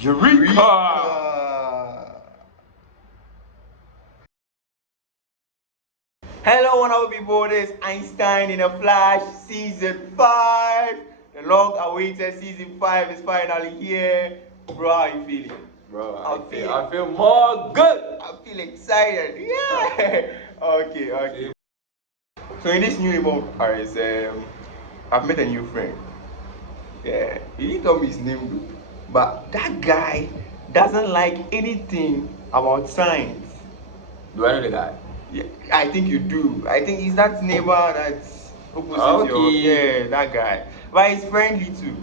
Eureka! Hello, wonderful people. This is Einstein in a Flash, season 5. The long-awaited season 5 is finally here. Bro, how you feeling? Bro, I feel more good. I feel excited. Yeah. Okay. So in this new remote Paris, I've met a new friend. Yeah, he didn't tell me his name though, but that guy doesn't like anything about science. Do I know the guy? Yeah, I think you do. I think he's that neighbor that's opposite your. Okay. Yeah, that guy. But he's friendly too.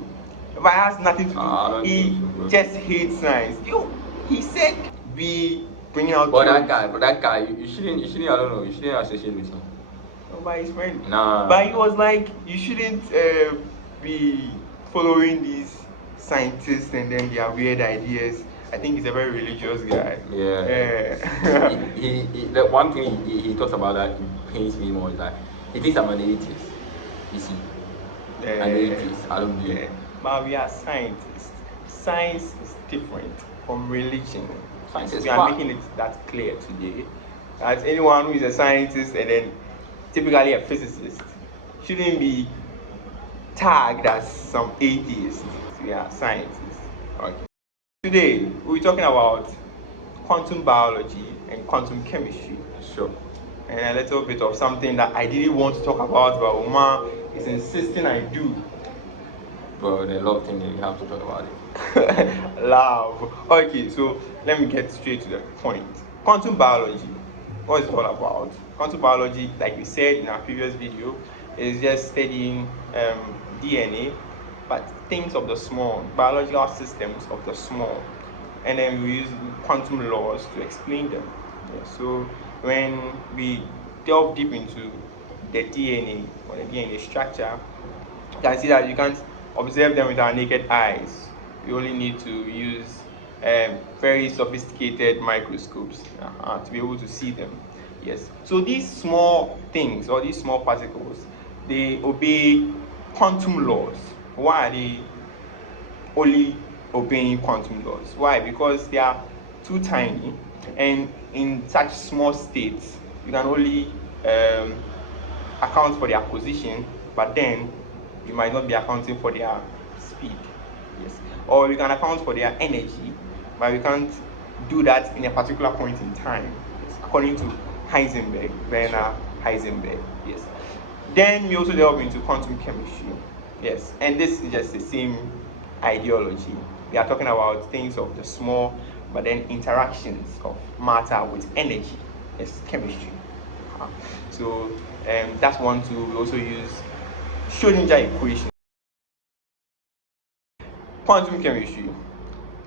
But it has nothing to do. I don't He think so, bro. just hates science. Yo, he said we bringing out. But that guy, you shouldn't. I don't know. You shouldn't associate with him. No, but he's friendly. Nah. But he was like, you shouldn't be following these scientists and then their weird ideas. I think he's a very religious guy. Yeah. The one thing he talks about that pains me more is that he thinks I'm an atheist. You see, an atheist. I don't believe. Yeah. But we are scientists. Science is different from religion. Science is we are fun. making it that clear today. As anyone who is a scientist and then typically a physicist shouldn't be tagged as some atheist. We are scientists. Okay. Today we're talking about quantum biology and quantum chemistry. Sure. And a little bit of something that I didn't want to talk about, but Omar is insisting I do. But there are a lot of things that you have to talk about it. Love. Okay, so let me get straight to the point. Quantum biology. What is it all about? Quantum biology, like we said in our previous video, is just studying DNA, but things of the small, biological systems of the small, and then we use quantum laws to explain them. Yeah, so when we delve deep into the DNA or the DNA structure, you can see that you can't observe them with our naked eyes. You only need to use very sophisticated microscopes to be able to see them. Yes. So these small things or these small particles, they obey quantum laws. Why are they only obeying quantum laws? Why? Because they are too tiny, and in such small states, you can only account for their position, but then you might not be accounting for their speed. Yes. Or you can account for their energy, but you can't do that in a particular point in time. Yes. According to Werner Heisenberg. Yes. Then we also delve into quantum chemistry. Yes. And this is just the same ideology. We are talking about things of the small, but then interactions of matter with energy. Yes, chemistry. So that's one tool. We also use Schrodinger equation. Quantum chemistry.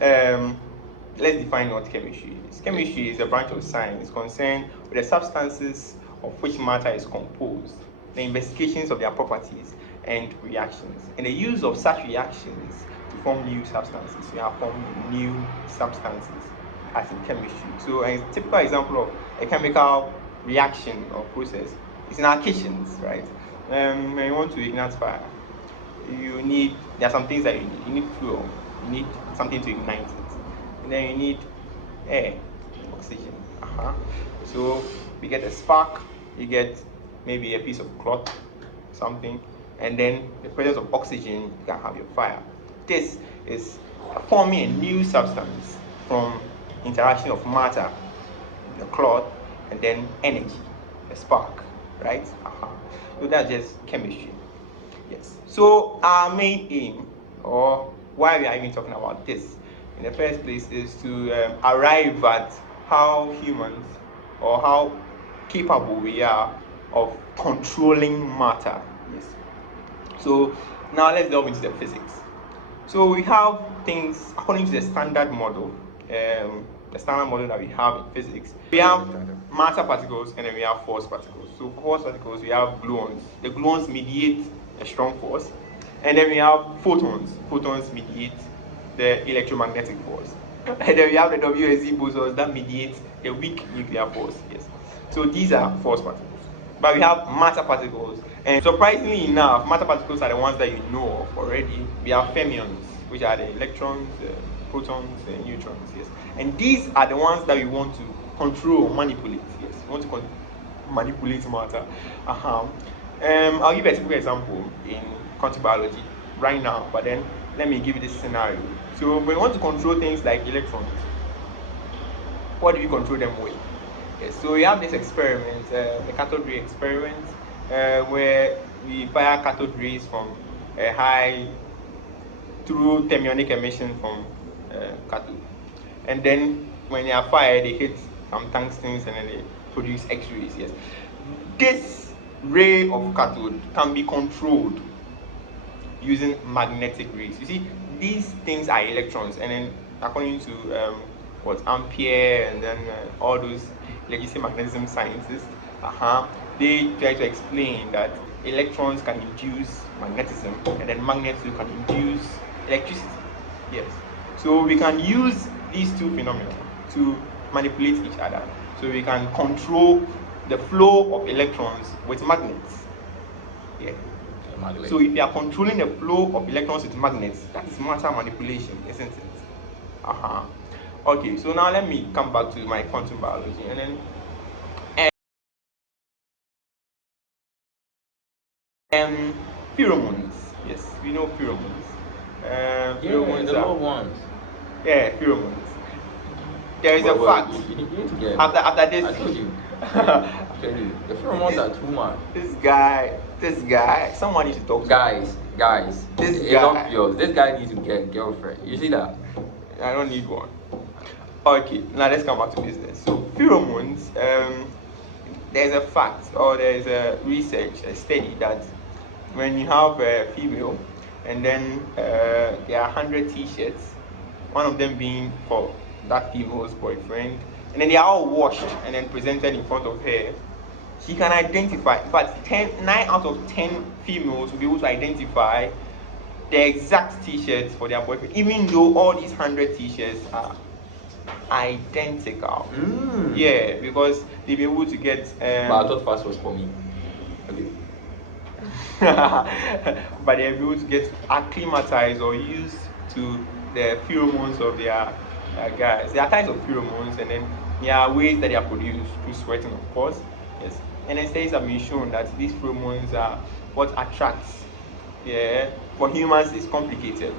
Let's define what chemistry is. Chemistry is a branch of science concerned with the substances of which matter is composed, the investigations of their properties and reactions, and the use of such reactions to form new substances. We have formed new substances as in chemistry. So a typical example of a chemical reaction or process is in our kitchens, right? When you want to ignite fire, there are some things that you need. You need fuel, you need something to ignite it, and then you need air, oxygen. So you get a spark, you get maybe a piece of cloth, something, and then the presence of oxygen, you can have your fire. This is forming a new substance from interaction of matter, the cloth, and then energy, the spark, right? So that's just chemistry. Yes. So our main aim, or why we are even talking about this in the first place, is to arrive at how humans, or how capable we are of controlling matter. Yes. So now let's delve into the physics. So we have things according to the standard model. The standard model that we have in physics, we have matter particles and then we have force particles. So force particles, we have gluons. The gluons mediate a strong force, and then we have photons. Photons mediate the electromagnetic force, and then we have the WSZ bosons that mediate the weak nuclear force. Yes. So these are force particles. But we have matter particles, and surprisingly enough, matter particles are the ones that you know of already. We have fermions. which are the electrons, protons, and neutrons. Yes, and these are the ones that we want to control, manipulate. Yes, we want to manipulate matter. I'll give a simple example in quantum biology right now, but then let me give you this scenario. So when we want to control things like electrons, what do we control them with? Yes, so we have this experiment, the cathode ray experiment, where we fire cathode rays from a high through thermionic emission from cathode, and then when they are fired, they hit some tungstens and then they produce X-rays. Yes, this ray of cathode can be controlled using magnetic rays. You see, these things are electrons, and then according to what Ampere and then all those legacy magnetism scientists, they try to explain that electrons can induce magnetism, and then magnets can induce electricity. Yes, so we can use these two phenomena to manipulate each other. So we can control the flow of electrons with magnets. Yeah. So if you are controlling the flow of electrons with magnets, that is matter manipulation, isn't it? Okay, so now let me come back to my quantum biology, and then pheromones. Yes, we know pheromones. Pheromones the low ones. Yeah, pheromones. There is a fact. You need to get after this. I told you. The pheromones are too much. This guy, someone needs to talk to guys. This it's guy. obvious. This guy needs to get a girlfriend. You see that? I don't need one. Okay, now let's come back to business. So pheromones, there's a fact or there's a research, a study that when you have a female and then there are 100 t-shirts, one of them being for that female's boyfriend, and then they are all washed and then presented in front of her, she can identify. In fact, 9 out of 10 females will be able to identify the exact t-shirts for their boyfriend, even though all these 100 t-shirts are identical. Yeah, because they'll be able to get but I thought first was for me. Okay. But they'll be able to get acclimatized or used to the pheromones of their guys. There are types of pheromones, and then there are ways that they are produced through sweating, of course. Yes, and then studies have been shown that these pheromones are what attracts. Yeah, for humans it's complicated,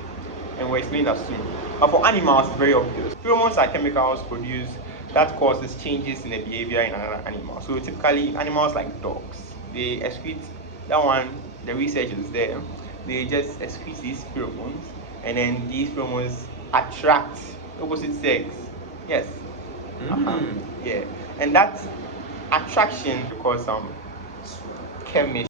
and we'll explain that soon. But for animals, it's very obvious. Pheromones are chemicals produced that causes changes in the behavior in another animal. So typically, animals like dogs, they excrete that one. The research is there. They just excrete these pheromones, and then these pheromones attract opposite sex. Yes. Yeah, and that attraction because chemistry.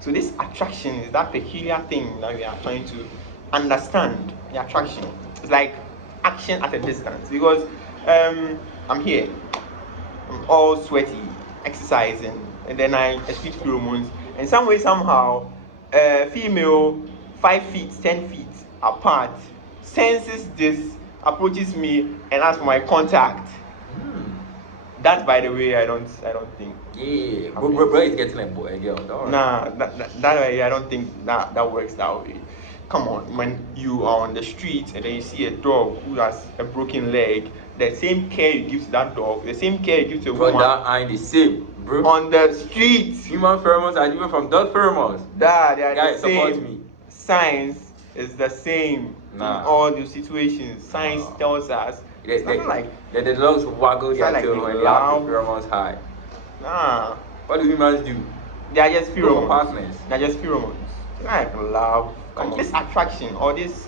So this attraction is that peculiar thing that we are trying to understand. The attraction. It's like action at a distance, because I'm here, I'm all sweaty, exercising, and then I excrete pheromones, and some way somehow, a female 5 feet, 10 feet apart senses this, approaches me, and asks for my contact. That, by the way, I don't think. Yeah, bro is getting a boy, a girl. Don't Nah, that way I don't think that works that way. Come on, when you are on the street and then you see a dog who has a broken leg, the same care you give to that dog, the same care you give to a woman. That ain't the same, bro. On the street. Human pheromones are different from dog pheromones. They are Guys, the same. support me. Science is the same in all those situations. Science tells us it's not like the dogs waggle their tail when they have the pheromones high. Nah. What do humans do? They are just pheromones. They are just pheromones. Like love. This attraction or this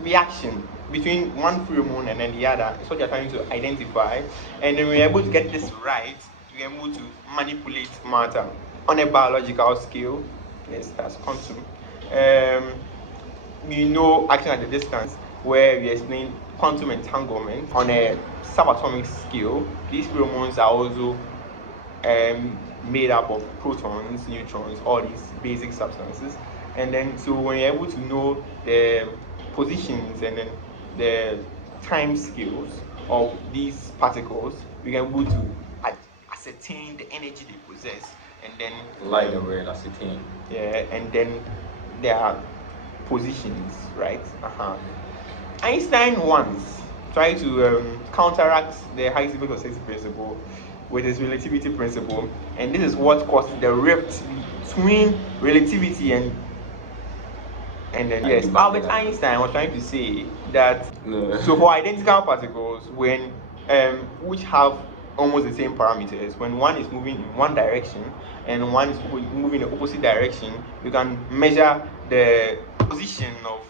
reaction between one pheromone and then the other is what you're trying to identify. And then we're able to get this right, we're able to manipulate matter on a biological scale. Yes, that's quantum. We know action at a distance, where we explain quantum entanglement on a subatomic scale. These pheromones are also made up of protons, neutrons, all these basic substances. And then so when you're able to know the positions and then the time scales of these particles, we can able to ascertain the energy they possess. and then Light the red ascertain. yeah, and then there are positions, right? Einstein once tried to counteract the Heisenberg consensus principle with his relativity principle, and this is what caused the rift between relativity and then yes, Albert Einstein was trying to say that so for identical particles when which have almost the same parameters, when one is moving in one direction and one is moving in the opposite direction, you can measure the position of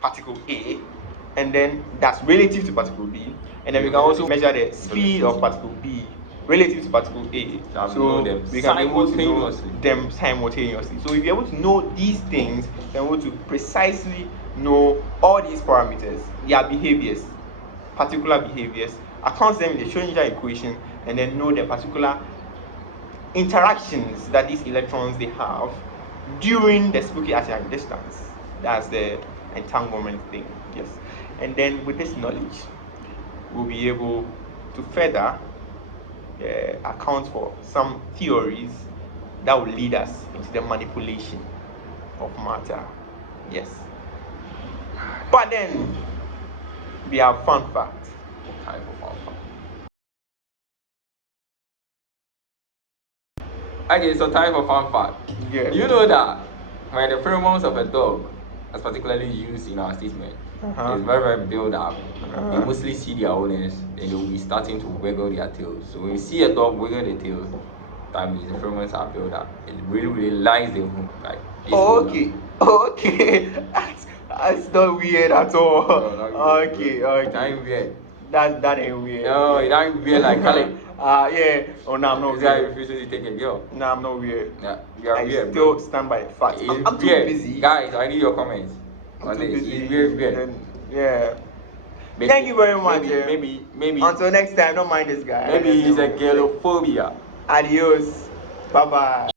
particle A, and then that's relative to particle B, and then we can also measure the speed of particle B relative to particle A. So we can be able to know them simultaneously. So if you're able to know these things, you're able to precisely know all these parameters, their behaviors, particular behaviors, account them in the Schrödinger equation, and then know the particular interactions that these electrons they have during the spooky atom distance. That's the entanglement thing. Yes. And then with this knowledge, we'll be able to further account for some theories that will lead us into the manipulation of matter. Yes. But then we have fun fact. Time for fun fact. Okay, so time for fun fact. Yeah. You know that when the pheromones of a dog, as particularly used in our statement, is very, very built up, they mostly see their owners and they will be starting to wiggle their tails. So when you see a dog wiggle the tail, that means the pheromones are built up. It really, really lies the home. Like, okay. That's not weird at all. No, okay. That ain't weird. That ain't weird. No, it ain't weird like Khaled. Yeah. Oh, no, I'm not This guy weird. refuses to take a girl. No, I'm not weird. Yeah, you are I weird, still bro. stand by the fact. It's I'm too weird. busy. Guys, I need your comments on this. Busy. It's weird. Then, yeah. Thank you very much. Maybe. Until next time, don't mind this guy. Maybe he's a girlophobia. Adios. Bye bye.